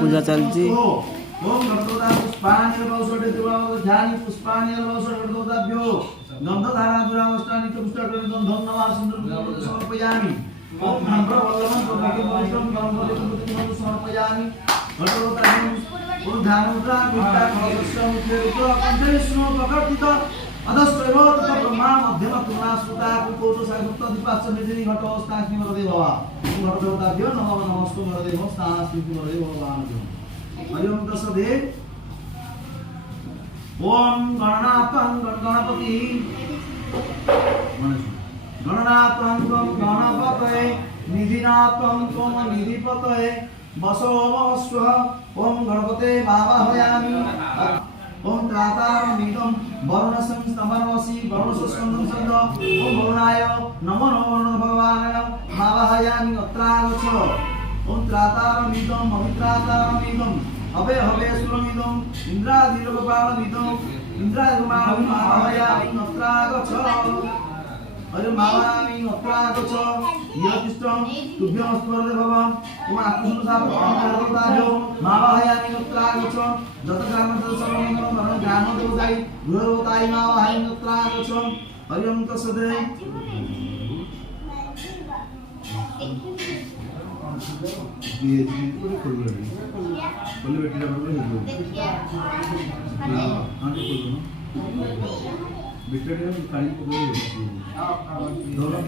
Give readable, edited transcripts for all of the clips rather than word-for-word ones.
पूजा चलती ओम गणपता पुष्पाणि वौषधे ध्यानि पुष्पाणि वौषधेभ्यो गंधधारा दुरावस्थानि पुष्टाकरणं धन्यवाद सुंदर समर्पयामि ओम ब्रह्मवल्लभं पुष्पं गणपतिं समर्पयामि गणपता ध्यानमुद्रा गुप्ता खलस्य मुखे रुद्र कंठेषु प्रकटित अधस्त्रैव तथा ब्रह्मा मध्यम तुलना सुता कुकोट सायुक्त दीपाच मेदिनी घट स्थास्मि वरदे भवा घट देवताभ्यो नमः नमस्ते वरदे भव स्थास्मि वरदे भगवान् हरि ओम तस्सदे ओम गणनाथं गणपति गणनाथं गणपतये निधिनाथं त्वं निधिपतये वसो वस्व ओम गणपते भावयामि ओम त्रातारमिदं वरुणसं स्तमनमसि वरुणस्कन्दं सन्द ओम वरुणाय नमो नमो भगवानाय भावयामि अत्रागच्छ ओम त्रातारमिदं पवित्रातारमिदं अभे हवे सुरमिदं इंद्रादिलोकपालमिदं इंद्रादिमानं भावयामि अत्रागच्छ अरे मावामि अत्रागच्छ यतिष्ठं तुभ्यमस्मरते भवं ओम आत्मसंसापकर्ताभ्यो मावायामि अत्रागच्छ जतकामतसर्वमङ्गलं मरणं ज्ञानदेवताय गुरुदेवताय मावायामि अत्रागच्छ हरि ओम तस्सदे ये पूरे खोल बेटी का बोल देखिए हां तो खोल दो बेटा का काली को दोनों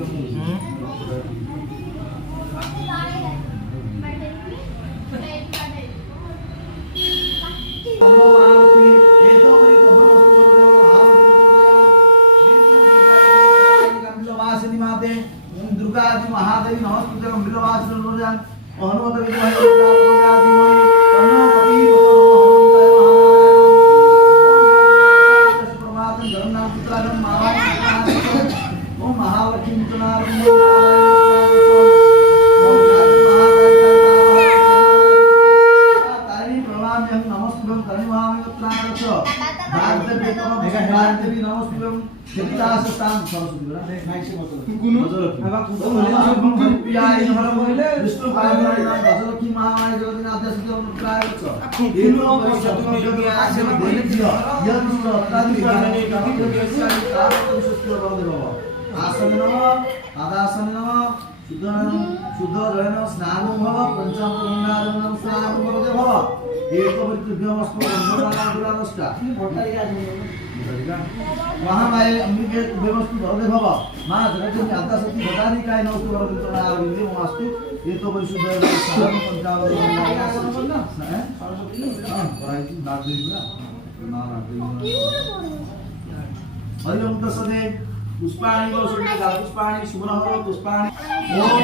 दुर्गा आदि महादेवी नमस्ते बिलवासिन लोजान हनुमत विद्वान आदि मई तन्नो कपि प्रमाद जगन्नाथ पुत्रागम महादेव ओम महावती मुतनारम तारी प्रणाम्यं नमस्ते तन्वामि उत्तरागच्छ भारते भारते नमस्ते जगदास स्थान सरस्वती बरा नाइस मतलब कुनु अब कुनु पियाई नमर बोले विष्णु पायनाई भजलक्ष्मी महामाई जगन्नाथ सिद्ध प्रायच्छ एनो परिषद योगी आश्रम देले दियो यदि अत्याधिक कारणे कवि केसाई तारक सुस्थिर बलदे भव आसन नम आदासन नम शुद्ध जयन स्नान भव पंचामृत गंगाजलं स्नान बलदे भव एक परितृभ्यमस्मो गंगानागुरानष्टा महामाये अंबिके व्यवस्थित भवदे भव मां जगन्नाथ आद्या सती भटानी काय नवस्तु भवदितोना आविदे मस्तु एतो परिशुद्ध साधन पंचावद गंगा सरस्वती हां पराई दाद देबुला ना हरि ओम तस्सदे पुष्पाणि वसुते गा पुष्पाणि सुमनहर पुष्पाणि ओम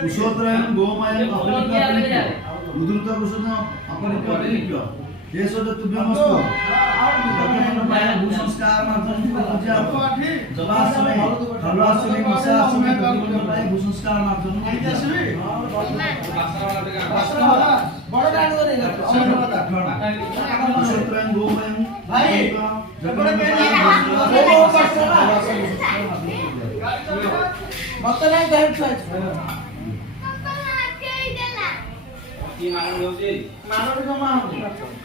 कुशोत्रयं गोमयं अपरिक्य उद्रुत कुशोत्रं अपरिक्य देशोदत्तुभ्यमस्तु भूसंस्कार माध्यम पूजा जलाशय जलाशय मसाशय भूसंस्कार माध्यम बड़ गान करे कुशोत्रयं गोमयं भाई मत नहीं देख की मानव होजे मानव को मानव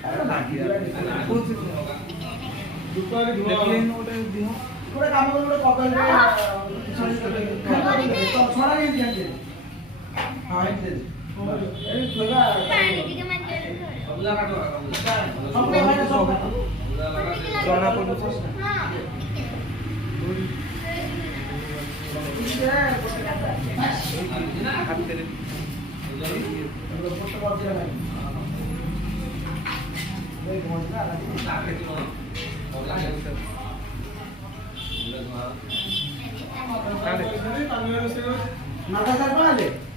अरे बाकी दुपारी देखले नोटे दिनो पूरा काम को नोटे पकड़ ले तो छोड़ा नहीं दिया के हां इतने अरे थोड़ा पानी के मन अबला काटो अबला काटो सोना पड़ो हां हाथ तेरे फोटो कर दिया भाई ये पहुंचना आके तो और लगा सर बोले तुम्हारा माता सरपंच